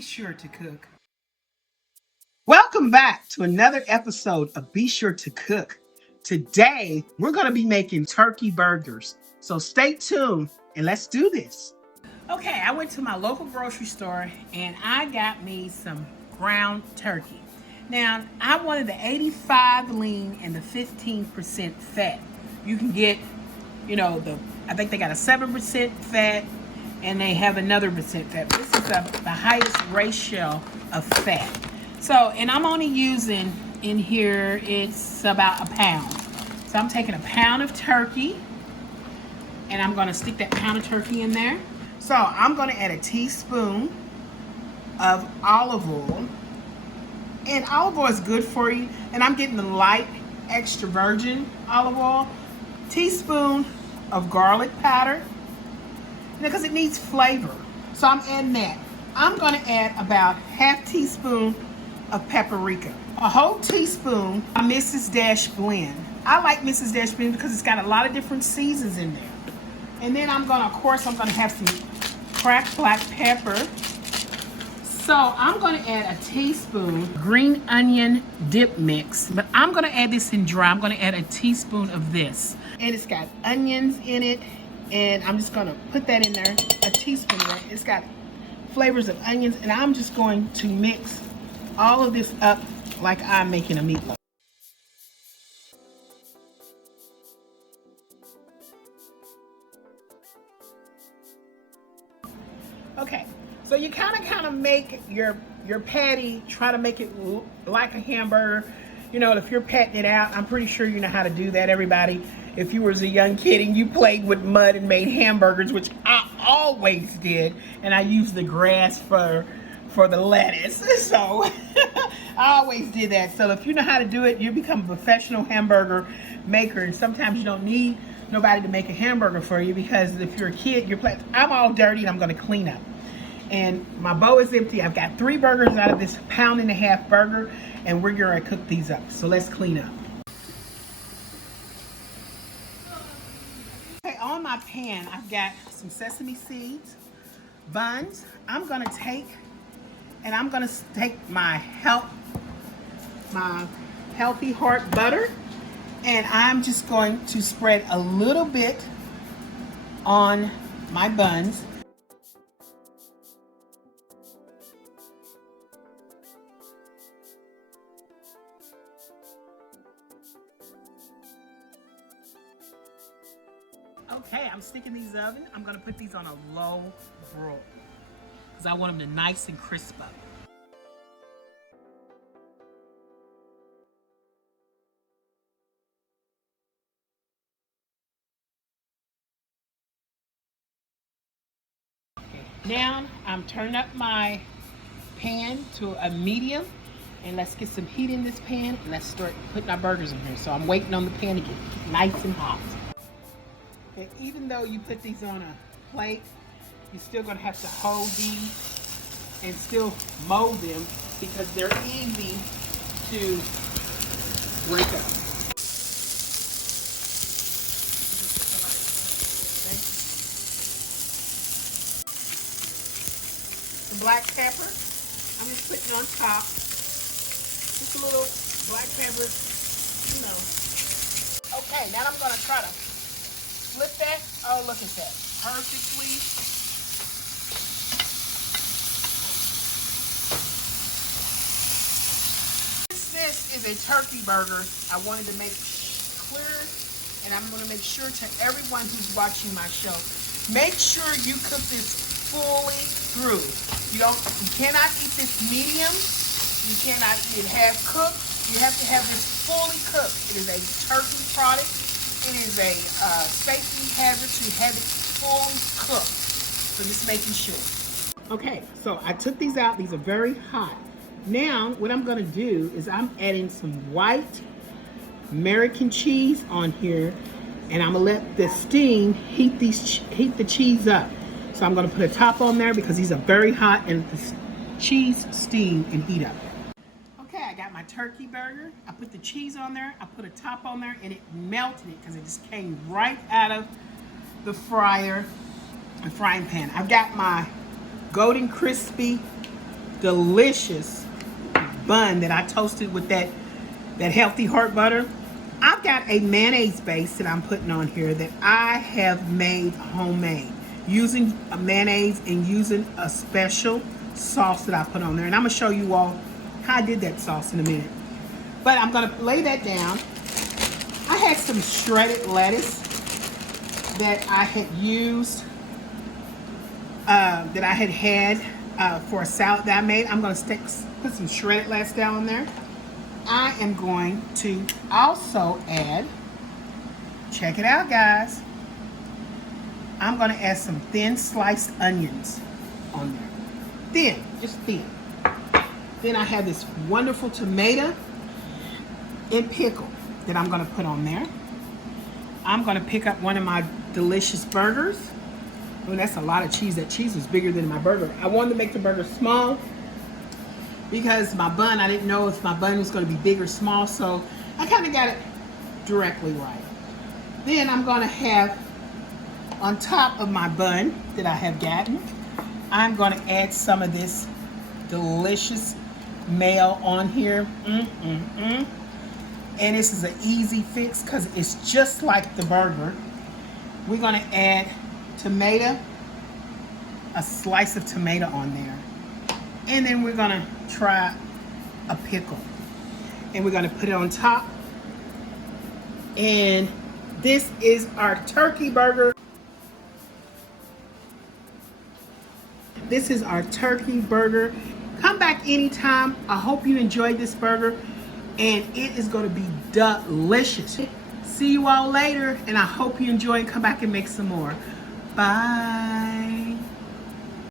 Be Sure to Cook. Welcome back to another episode of Be Sure to Cook. Today, we're going to be making turkey burgers. So stay tuned and let's do this. Okay, I went to my local grocery store and I got me some ground turkey. Now, I wanted the 85 lean and the 15% fat. You can get, I think they got a 7% fat and they have another percent fat. This is the highest ratio of fat. So, and I'm only using in here, it's about a pound. So I'm taking a pound of turkey and I'm gonna stick that pound of turkey in there. So I'm gonna add a teaspoon of olive oil. And olive oil is good for you. And I'm getting the light extra virgin olive oil. Teaspoon of garlic powder, because it needs flavor. So I'm adding that. I'm gonna add about half teaspoon of paprika. A whole teaspoon of Mrs. Dash blend. I like Mrs. Dash blend because it's got a lot of different seasons in there. And then I'm gonna have some cracked black pepper. So I'm gonna add a teaspoon green onion dip mix, but I'm gonna add this in dry. I'm gonna add a teaspoon of this. And it's got onions in it, and I'm just gonna put that in there, a teaspoon of that. It's got flavors of onions, and I'm just going to mix all of this up like I'm making a meatloaf. Okay, so you kind of make your patty, try to make it like a hamburger. If you're patting it out, I'm pretty sure you know how to do that, everybody. If you was a young kid and you played with mud and made hamburgers, which I always did, and I used the grass for the lettuce, so I always did that. So if you know how to do it, you become a professional hamburger maker. And sometimes you don't need nobody to make a hamburger for you, because if you're a kid, I'm all dirty and I'm going to clean up. And my bowl is empty. I've got 3 burgers out of this 1.5 pound burger, and we're going to cook these up. So let's clean up. Okay, on my pan, I've got some sesame seeds, buns. I'm going to take my healthy heart butter, and I'm just going to spread a little bit on my buns. Okay, I'm sticking these in the oven. I'm gonna put these on a low broil because I want them to nice and crisp up. Okay, now I'm turning up my pan to a medium, and let's get some heat in this pan and let's start putting our burgers in here. So I'm waiting on the pan to get nice and hot. And even though you put these on a plate, you're still gonna have to hold these and still mold them because they're easy to break up. The black pepper, I'm just putting on top. Just a little black pepper, Okay, now I'm gonna try to flip that. Oh, look at that. Perfectly. This is a turkey burger. I wanted to make clear, and I'm going to make sure to everyone who's watching my show, make sure you cook this fully through. You cannot eat this medium. You cannot eat it half cooked. You have to have this fully cooked. It is a turkey product. It is a safety hazard to have it fully cooked. So just making sure. Okay, so I took these out. These are very hot. Now, what I'm gonna do is I'm adding some white American cheese on here, and I'm gonna let the steam heat the cheese up. So I'm gonna put a top on there because these are very hot, and the cheese steam and heat up. Okay, I got my turkey burger. I put the cheese on there. I put a top on there, and it melted it because it just came right out of the frying pan. I've got my golden crispy delicious bun that I toasted with that healthy heart butter. I've got a mayonnaise base that I'm putting on here that I have made homemade, using a mayonnaise and using a special sauce that I put on there. And I'm gonna show you all how I did that sauce in a minute. But I'm gonna lay that down. I had some shredded lettuce that I had used, that I had for a salad that I made. I'm gonna put some shredded lettuce down there. I am going to also add, check it out guys, I'm gonna add some thin sliced onions on there. Thin, just thin. Then I have this wonderful tomato and pickle that I'm gonna put on there. I'm gonna pick up one of my delicious burgers. Oh, that's a lot of cheese. That cheese was bigger than my burger. I wanted to make the burger small because my bun, I didn't know if my bun was gonna be big or small, so I kind of got it directly right. Then I'm gonna have, on top of my bun that I have gotten, I'm gonna add some of this delicious mayo on here. And this is an easy fix because it's just like the burger. We're gonna add tomato, a slice of tomato on there. And then we're gonna try a pickle. And we're gonna put it on top. And this is our turkey burger. This is our turkey burger. Come back anytime. I hope you enjoyed this burger. And it is gonna be delicious. See you all later. And I hope you enjoy and come back and make some more. Bye.